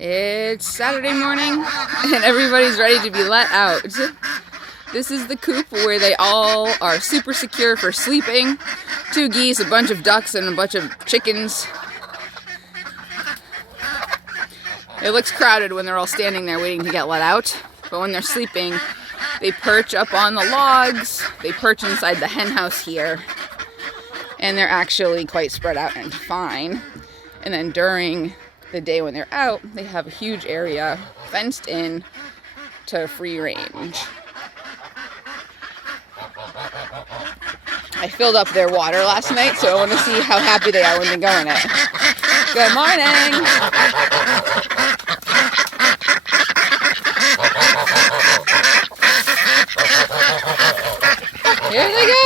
It's Saturday morning and everybody's ready to be let out. This is the coop where they all are super secure for sleeping. 2 geese, a bunch of ducks, and a bunch of chickens. It looks crowded when they're all standing there waiting to get let out, but when they're sleeping, they perch up on the logs, they perch inside the hen house here, and they're actually quite spread out and fine. And then during the day when they're out, they have a huge area fenced in to free range. I filled up their water last night, so I want to see how happy they are when they go in it. Good morning! Here they go!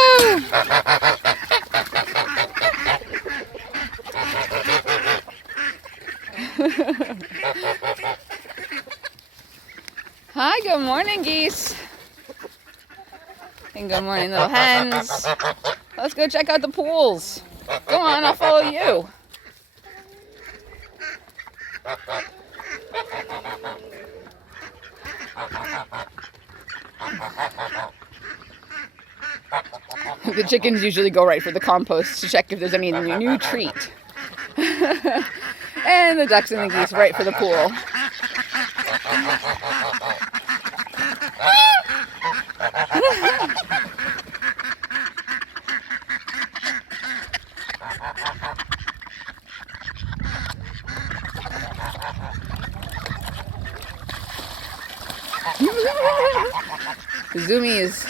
Hi, good morning, geese. And good morning, little hens. Let's go check out the pools. Go on, I'll follow you. The chickens usually go right for the compost to check if there's any new treat. And the ducks and the geese right for the pool. Zoomies.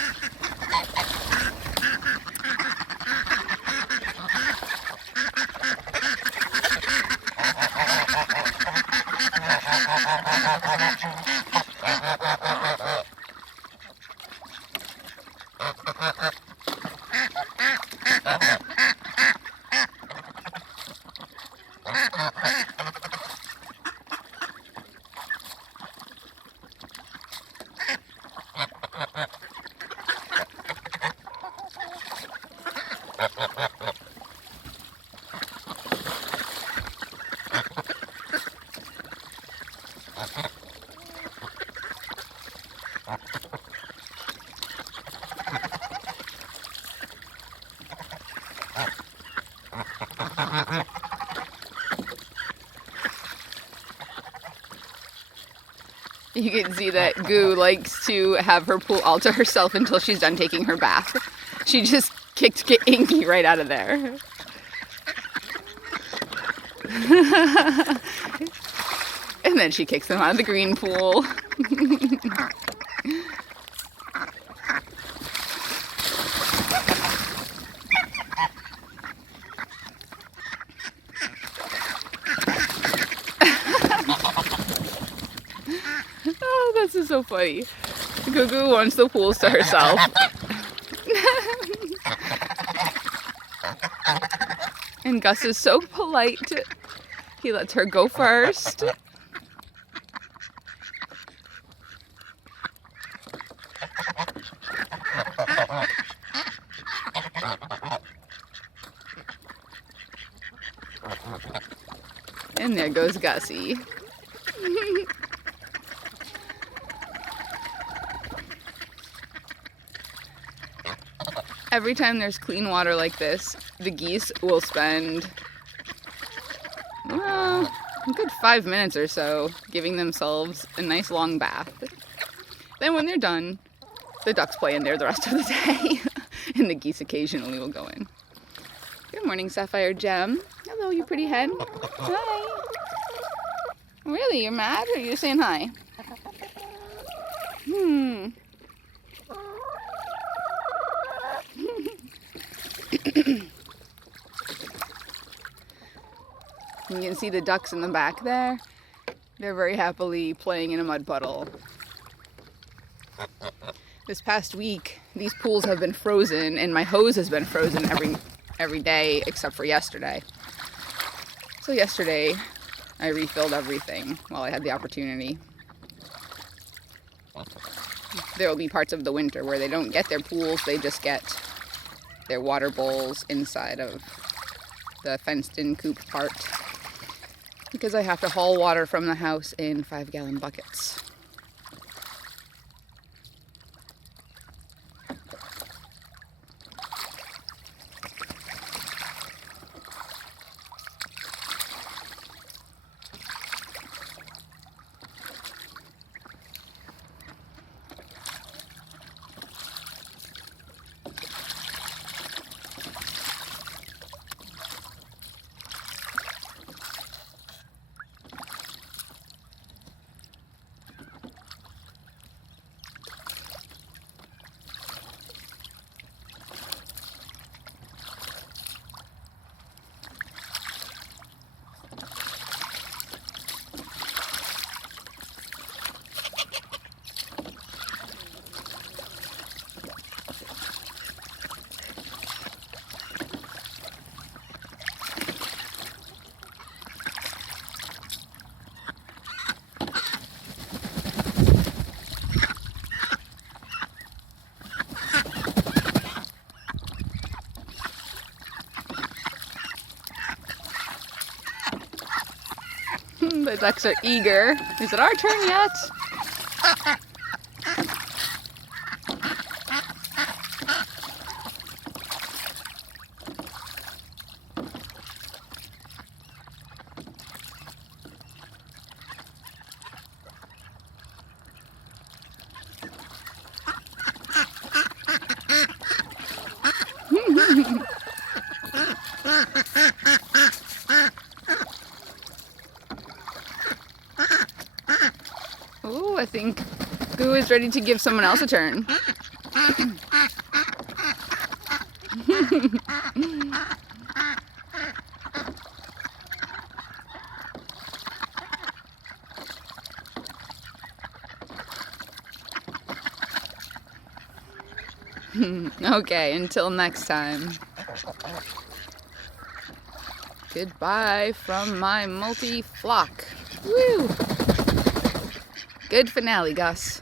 You can see that Goo likes to have her pool all to herself until she's done taking her bath. She just kicked Inky right out of there. And then she kicks them out of the green pool. Oh, this is so funny. Gugu wants the pools to herself. And Gus is so polite. He lets her go first. And there goes Gussie. Every time there's clean water like this, the geese will spend a good 5 minutes or so giving themselves a nice long bath. Then when they're done, the ducks play in there the rest of the day, and the geese occasionally will go in. Good morning, Sapphire Gem. Hello, you pretty hen. Hi. Really, you're mad, or are you saying hi? You can see the ducks in the back there. They're very happily playing in a mud puddle. This past week, these pools have been frozen, and my hose has been frozen every day except for yesterday. So yesterday, I refilled everything while I had the opportunity. There will be parts of the winter where they don't get their pools, they just get their water bowls inside of the fenced-in coop part. because I have to haul water from the house in 5-gallon buckets. The ducks are eager. Is it our turn yet? Ooh, I think Goo is ready to give someone else a turn. Okay, until next time. Goodbye from my multi-flock. Woo! Good finale, Gus.